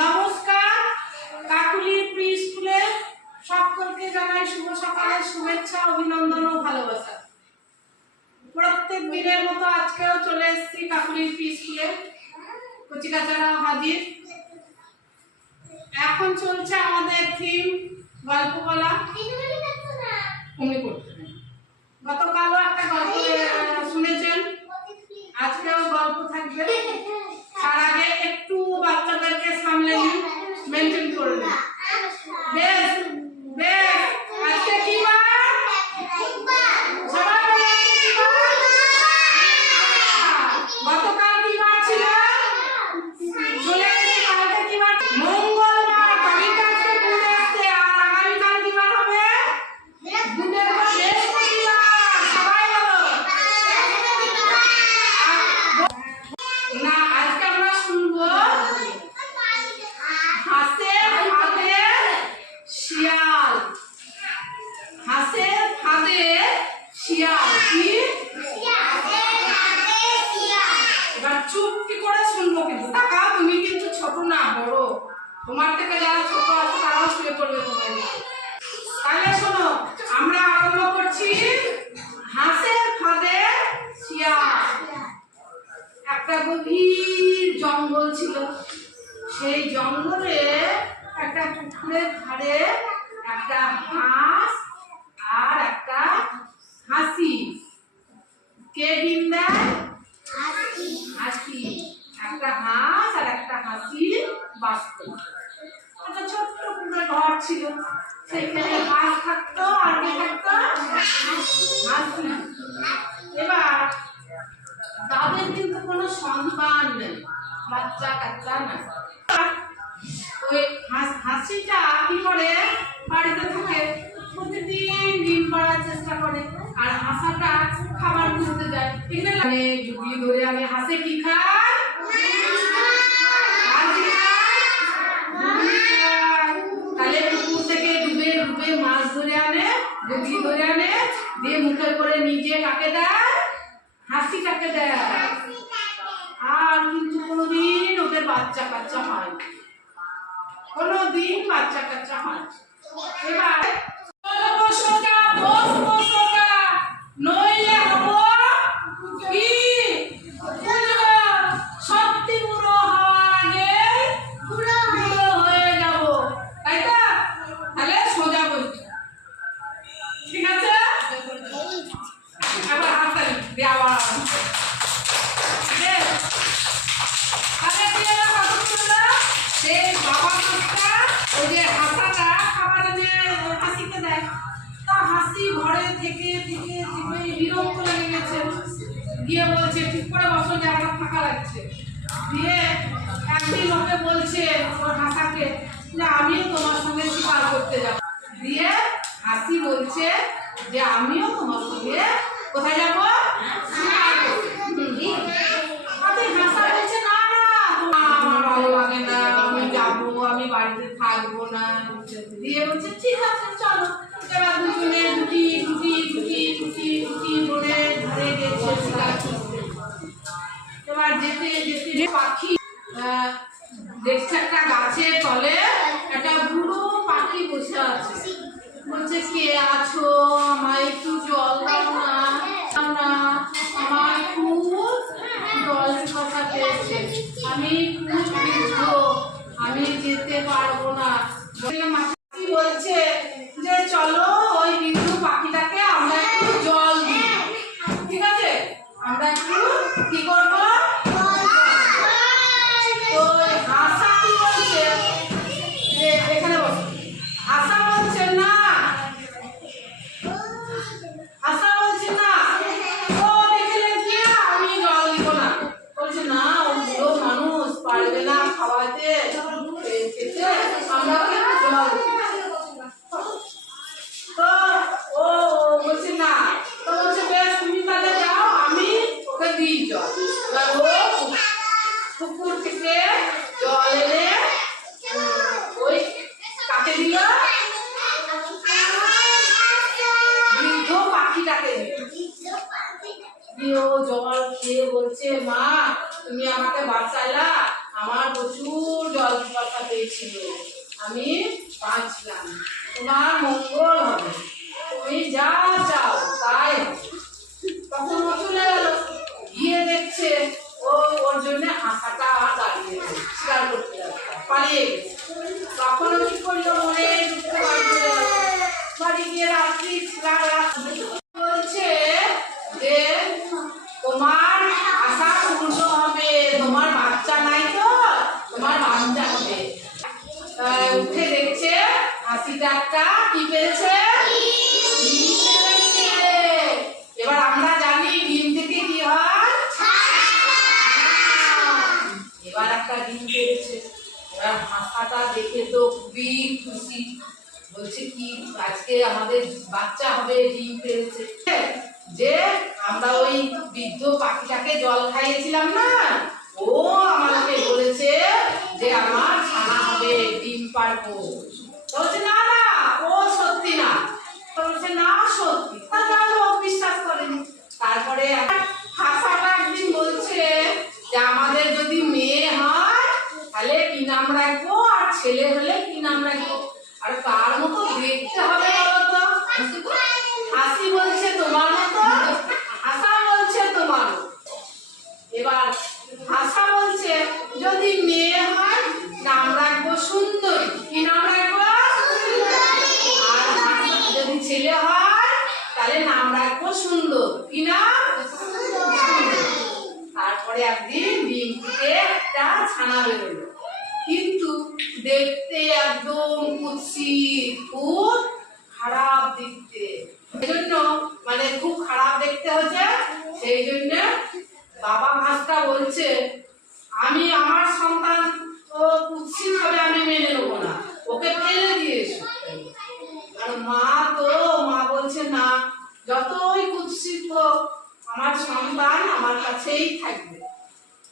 নমস্কার, কাকুলির প্রি স্কুলে সকলকে জানাই শুভ সকালের শুভেচ্ছা, অভিনন্দন ও ভালোবাসা। প্রত্যেক দিনের মতো আজকেও চলে এসেছি কাকুলির প্রি স্কুলে। কচিকাচারাও হাজির। এখন চলছে আমাদের থিম গল্প বলা। গতকালও একটা গল্প শুনেছেন, আজকেও গল্প থাকবে। তার আগে একটু বাচ্চাদেরকে সামলে নিন, মেনটেন করে নিন। বেশ বেশ, আজকে কি বার? সবাই বলে আজকে কি বার? গতকাল কি বার ছিল? চলে গেছে। কালকে কি বার? মঙ্গলবার। তারিখটা আজকে ভুলে আসছে। আর আগামীকাল কি বার হবে? বুধের বার, বৃহস্পতিবার। সবাই বলো না। আজকে আমরা শুনবো হাঁসের ফাঁদে শিয়াল। হাঁসের ফাঁদে শিয়াল। কি? এবার চুপটি করে শুনবো, কিন্তু টাকা তুমি কিন্তু ছোট না বড়। তোমার থেকে যারা ছোট আছে তারাও শুয়ে পড়বে তোমার। তাহলে শোনো, আমরা আরম্ভ করছি। হাঁসের ফাঁদে শিয়াল। একটা গভীর জঙ্গল ছিল। সেই জঙ্গলে একটা পুকুরের ধারে একটা হাঁস আর একটা হাসি। কে ডিম দেয়? হাসি। একটা হাঁস আর একটা হাসি বাস করত। একটা ছোট্ট পুকুরের ঘর ছিল। সেখানে হাঁস থাকতো আর কে থাকতো? হাসি। এবার তাদের কিন্তু কোনো সন্তান নেই, বাচ্চা কাচ্চা না। ওই হাসিটা কি করে? বাড়িতে থাকে, প্রতিদিন ডিম পাড়ার চেষ্টা করে, আর হাসাটা খাবার খুঁজতে যায়। এখানে ডুবিয়ে ধরে আমি হাসে কি খাই? তাহলে পুকুর থেকে ডুবে ডুবে মাছ ধরে আনে, ডুবিয়ে ধরে আনে, দিয়ে মুখে করে নিজে কাকে দেয়? হাসিটাকে দেয়। আর কিন্তু কোনোদিন ওদের বাচ্চা কাচ্চা হয়, কোনোদিন বাচ্চা কাচ্চা হয়। এবার নইলে হবো কি? সত্যি বুড়ো হওয়ার আগে বুড়ো হয়ে যাবো, তাই তো? তাহলে সোজা বলছি, ঠিক আছে? এবার হাসালি দিয়ে আবার ঘরে থেকে থেকে থেকে বিরক্ত লেগে গেছে। গিয়ে বলছে ঠিক করে বসো, জায়গাটা ফাঁকা লাগছে। দিয়ে একদিন ওকে বলছে ওর হাসাকে যে আমিও তোমার সঙ্গে শিকার করতে যাব। দিয়ে হাসি বলছে যে আমিও তোমার সঙ্গে কোথায় যাবো? শিকার করতে। হাসা বলছে না না, আমার ভালো লাগে না, আমি যাবো, আমি বাড়িতে থাকবো না। দিয়ে বলছে ঠিক আছে চলো। এবার দুজনে দুটি দুটি দুটি দুটি দুটি বনে ধরে গেছে শিকার করতে। এবার যেতে যেতে পাখি দেখছে একটা গাছের তলে একটা বুড়ো পাখি বসে আছে। বলছে কে আছো? আমায় একটু জল দাও না, আমার খুব জল পিপাসা পেয়েছে, আমি খুব বৃদ্ধ, আমি যেতে পারবো না। বলছে যে চলো ওই বিন্দু পাখিটাকে আমরা একটু জল দিই, ঠিক আছে? আমরা একটু কি করবো? তো হাসা কি বলছে যে এখানে বসো। হাসা বলছে না, হাসা বলছে না, ও দেখলে গিয়ে আমি জল দিব না। বলছে না, ও বুড়ো মানুষ পারবে না খাওয়াতে, আমরা ওকে জল দিই। তো ও বলছে না, তো বলছে বেশ তুমি তাহলে যাও, আমি ওকে দিই জল। ও পুকুর থেকে জল এনে ওই কাকে দিল? বৃদ্ধ পাখিটাকে দিয়ে ও জল খেয়ে বলছে মা তুমি আমাকে বাঁচাইলা, আমার প্রচুর জল পিপাসা কথা পেয়েছিল, আমি বাঁচলাম, তোমার মঙ্গল হবে, তুমি যা চাও তাই হবে। তখন ও চলে গেল, গিয়ে দেখছে ওর জন্য আশাটা দাঁড়িয়ে স্বীকার করতে যাবে, পালিয়ে গেছে। তখন ও কি করলো, মনে দুঃখ বাড়ি গিয়ে রাত্রি বলছে যে তোমার আশা পূর্ণ হবে, তোমার বাচ্চা নাই তো, তোমার বাচ্চা হবে। উঠে দেখছে হাসিটা একটা কি পেয়েছে, এবার আমরা জানি ডিম থেকে কি হয়, এবার একটা ডিম পেয়েছে। এবার হাসাটা দেখে তো খুবই খুশি, বলছে কি আজকে আমাদের বাচ্চা হবে, ডিম পেয়েছে। যে আমরা ওই বৃদ্ধ পাখিটাকে জল খাইয়েছিলাম না, ও আমাকে বলেছে যে আমার ছানা হবে, ডিম পারবো। বলছে না না, ও সত্যি না। বলছে না সত্যি, তাহলে ও বিশ্বাস করেনি। তারপরে হাসাটা একদিন বলছে যে আমাদের যদি মেয়ে হয় তাহলে কি নাম রাখবো, আর ছেলে হলে কি নাম রাখবো, আর কার মতো দেখতে হবে বলতো। হাসি বলছে তোমার মতো, হাসা বলছে তোমার। এবার হাসা বলছে যদি মেয়ে হয় নাম রাখবো সুন্দরী, কি নাম রাখবো, আর যদি ছেলে হয় তাহলে নাম রাখবো সুন্দর, কি নাম। তারপরে একদিন ডিম থেকে একটা ছানা বেরোলো, কিন্তু দেখতে একদম কুৎসিত, খুব খারাপ দেখতে। সেই জন্য মানে খুব খারাপ দেখতে হচ্ছে, সেই জন্য বাবা হাঁসটা বলছে আমি আমার সন্তান ও কুৎসিত হবে, আমি মেনে নেবো না, ওকে ফেলে দিয়ে এসো। আর মা বলছে না, যতই কুৎসিত হোক আমার সন্তান আমার কাছেই থাকবে।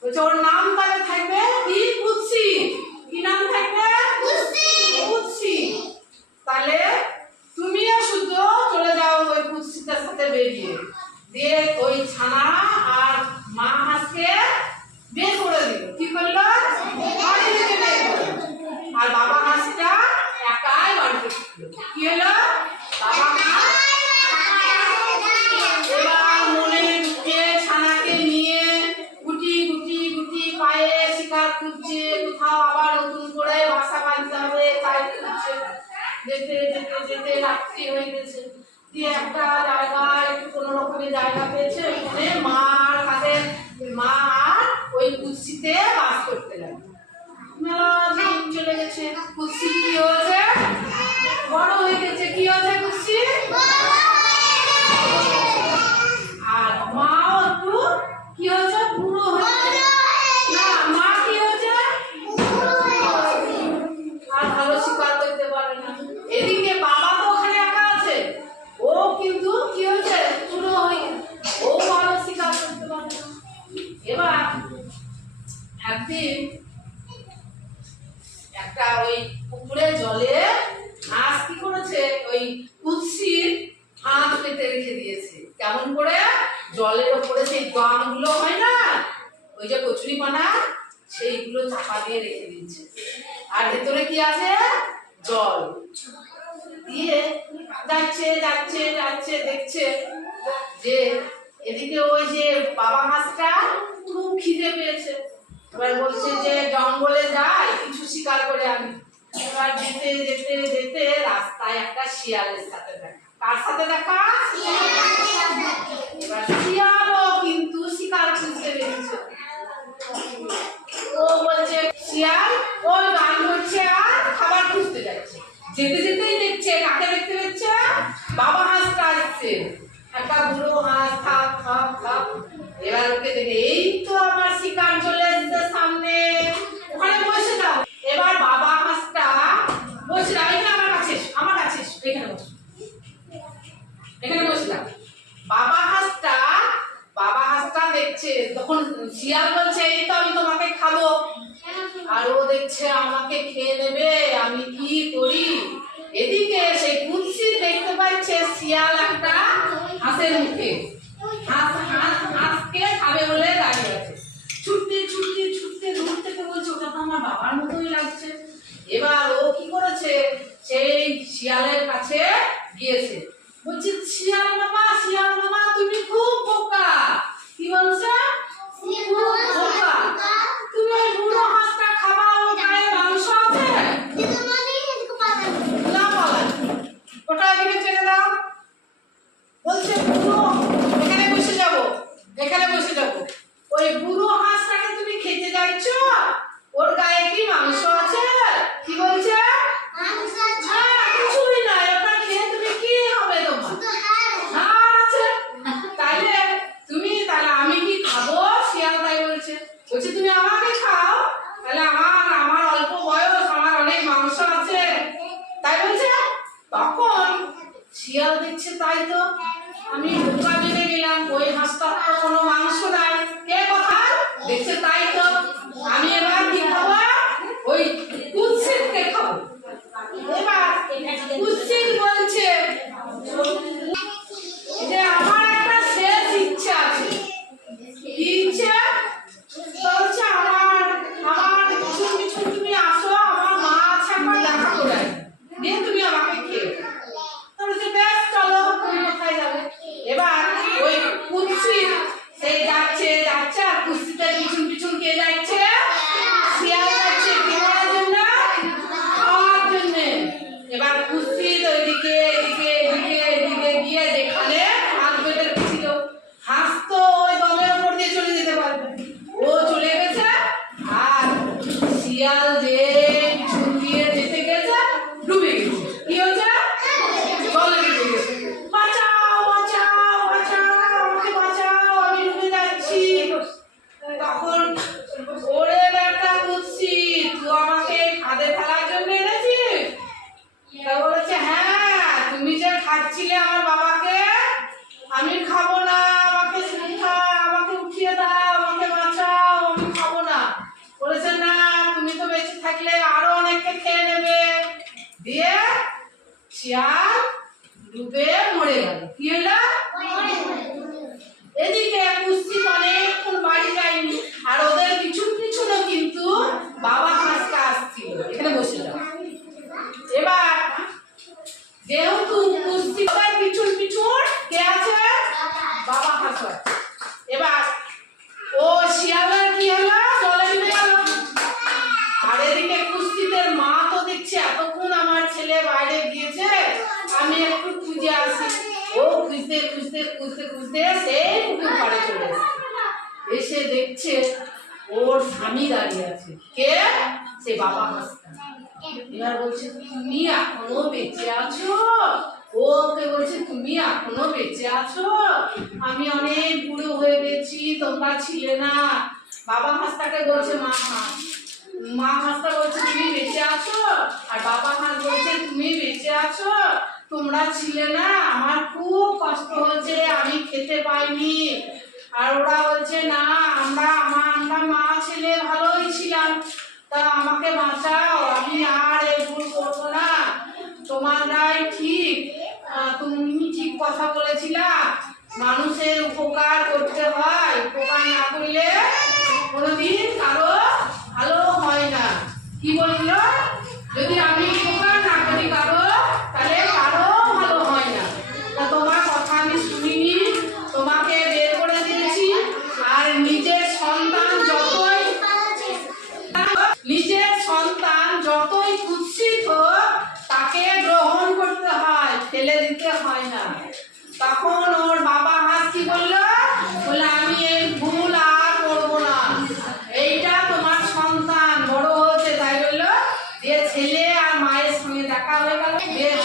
বলছে ওর নাম তাহলে থাকবে কি, কুৎসিত। কি নাম থাকবে, কুৎসিত। তাহলে তুমিও শুধু চলে যাও ওই কুৎসিতের সাথে বেরিয়ে দিয়ে। ওই ছানা আর মা হাঁসকে বের করে দিল, কি করলো, বাড়ি থেকে বের করলো। আর বাবা হাঁসটা একাই বাড়িতে ছিল। কি হলো, বাবা হাঁস এবার মনে ঢুকে ছানাকে নিয়ে গুটি গুটি গুটি পায়ে শিকার খুঁজছে, কোথাও আবার নতুন করে বাসা বাঁধতে হবে তাই খুঁজছে। যেতে যেতে যেতে রাত্রি হয়ে গেছে, দিয়ে একটা জায়গায় একটু কোনো রকমের জায়গা পেয়েছে, ওখানে মার হাতে মা আর ওই কুৎসিতে বাস করতে লাগলো। মেলা দিন চলে গেছে, কুৎসি কি হয়েছে, বড় হয়ে গেছে। কি হয়েছে, কুৎসি আর মাও একটু কি হয়েছে, বুড়ো হয়েছে। না মা কি হয়েছে, আর ভালো শিকার করতে পারে না। এদিকে বাবা তো ওখানে একা আছে, ও কিন্তু কি হয়েছে, বুড়ো হয়ে ও ভালো শিকার করতে পারে না। এবার একদিন একটা ওই পুকুরে জলে হাঁস কি করেছে, ওই কুৎসির হাত পেতে রেখে দিয়েছে। কেমন করে, জলের ওপরে সেই গামগুলো হয় না, ওই যে কচুরি পানা, সেইগুলো চাপা দিয়ে রেখে দিচ্ছে। আর ভেতরে কি আছে, জল দিয়ে যাচ্ছে যাচ্ছে যাচ্ছে, দেখছে যে এদিকে ওই যে বাবা হাঁসটা খুব খিদে পেয়েছে। এবার বলছে যে জঙ্গলে যাই কিছু শিকার করে আনি। এবার যেতে যেতে যেতে রাস্তায় একটা শিয়ালের সাথে দেখা। কার সাথে দেখা, এবার শিয়ালও কিন্তু শিকার খুঁজতে বেরিয়েছে। ও বলছে শিয়াল ওই গান করছে আর খাবার খুঁজতে যাচ্ছে। যেতে যেতেই দেখছে, কাকে দেখতে পাচ্ছে, বাবা হাঁসটা আসছে, একটা বুড়ো হাঁস, থাক থাক থাক। এবার ওকে দেখে এই তো আমার শিকার চলে এসছে সামনে, ওখানে বসে যাও। এবার বাবা হাঁসটা বসে যাও, এখানে আমার কাছে আমার কাছে এখানে বসে, এখানে বসে যাও। বাবা হাঁসটা দেখছে, তখন শিয়াল বলছে এই তো আমি তোমাকে খাবো, আর ও দেখছে আমাকে খেয়ে নেবে, আমি কি করি। এদিকে সেই কুৎসি দেখতে পাচ্ছে শিয়াল একটা হাঁসের মুখে হাঁসকে খাবে বলে দাঁড়িয়ে আছে। ছুটতে ছুটতে ছুটতে দূর থেকে বলছে ওটা তো আমার বাবার মতোই লাগছে। দিচ্ছে তাই তো আমি ঢোকা মেরে গেলাম, ওই হাঁসটার তো কোনো মাংস নাই, কে কথা দেখছে তাই তো আমি এবার কি খাবো, ওই কুৎসিতকে খাবো। এবার কুৎসিত বলছে যে আমার একটা শেষ ইচ্ছা আছে। কি ইচ্ছা? বলছে আমার আমার পিছন পিছন তুমি আসো, আমার মা আছে, একবার দেখা করে দিয়ে তুমি আমাকে খেয়ে বলছে বেশ চলো, তুমি কোথায় যাবে। এবার ওই কুৎসিত সেই যাচ্ছে যাচ্ছে, আর কুৎসিতের পিছন পিছন কে যাচ্ছে, শিয়াল যাচ্ছে কি করার জন্য, খাওয়ার জন্য। এবার কুৎসিত ওইদিকে এদিকে এদিকে এদিকে গিয়ে যেখানে হাত বেঁধে ছিল, হাঁস তো ওই দমের উপর দিয়ে চলে যেতে পারবে, ও চলে গেছে, আর শিয়াল যে পিছন দিয়ে যেতে গেছে ডুবে গেছে। কি হয়েছে? জলে ডুবে গেছে। বাঁচাও বাঁচাও বাঁচাও, আমাকে বাঁচাও, আমি ডুবে যাচ্ছি। তখন ওরে একটা কুৎসিত, তুই আমাকে ফাঁদে ফেলার জন্য এনেছিস? তা বলেছে হ্যাঁ, তুমি যে খাচ্ছিলে আমার বাবাকে, আমি খাবো না, আমাকে আমাকে উঠিয়ে দাও, আমাকে বাঁচাও, আমি খাবো না। বলেছে না, তুমি তো বেঁচে থাকলে আরো অনেককে খেয়ে নেবে। দিয়ে শিয়াল ডুবে মরে গেল। কি হলো? এদিকে কুৎসিত অনেকক্ষণ বাড়ি যায়নি, আর ওদের পিছন পিছনে কিন্তু বাবা হাঁসটা আসছিল, এখানে বসে যাও। এবার যেহেতু কুৎসিতের পিছন পিছন কে আছে, বাবা হাঁস আছে। এবার ও শিয়ালের কি হলো, জলে ডুবে গেল। আর এদিকে কুৎসিতের মা তো দেখছে এতক্ষণ আমার ছেলে বাইরে গিয়েছে, আমি একটু খুঁজে আসি। ও খুঁজতে খুঁজতে খুঁজতে খুঁজতে সেই পুকুর পাড়ে চলে এসে দেখছে ওর স্বামী দাঁড়িয়ে আছে। কে? সে বাবা হাঁসটা। এবার বলছে তুমি এখনো বেঁচে আছো? ওকে বলছে তুমি এখনো বেঁচে আছো? আমি অনেক বুড়ো হয়ে গেছি, তোমরা ছিলে না। বাবা হাঁসটাকে বলছে মা হাঁস, মা হাঁসটা বলছে তুমি বেঁচে আছো, আর বাবা হাঁস বলছে তুমি বেঁচে আছো, তোমরা ছিলে না, আমার খুব কষ্ট হচ্ছে, আমি খেতে পাইনি। আর ওরা বলছে না, আমরা মা ছেলে ভালোই ছিলাম, তা আমাকে বাঁচাও, আমি আর এই ভুল করবো না, তোমারাই ঠিক, তুমি ঠিক কথা বলেছিলা, মানুষের উপকার করতে হয়, উপকার না করলে কোনোদিন কারো ভালো হয় না। কি বললো? যদি আমি উপকার না করি কারো, তাহলে কারো ভালো হয় না। তা তোমার কথা আমি শুনিনি, তোমাকে বের করে দিয়েছি। আর নিজের সন্তান যতই কুৎসিত হোক, তাকে গ্রহণ করতে হয়, ফেলে দিতে হয় না। তখন ওর বাবা হাঁস কি বললো, বলে আমি এই ভুল আর করবো না, এইটা তোমার সন্তান বড় হয়েছে তাই বললো। যে ছেলে আর মায়ের সঙ্গে দেখা হয়ে গেল,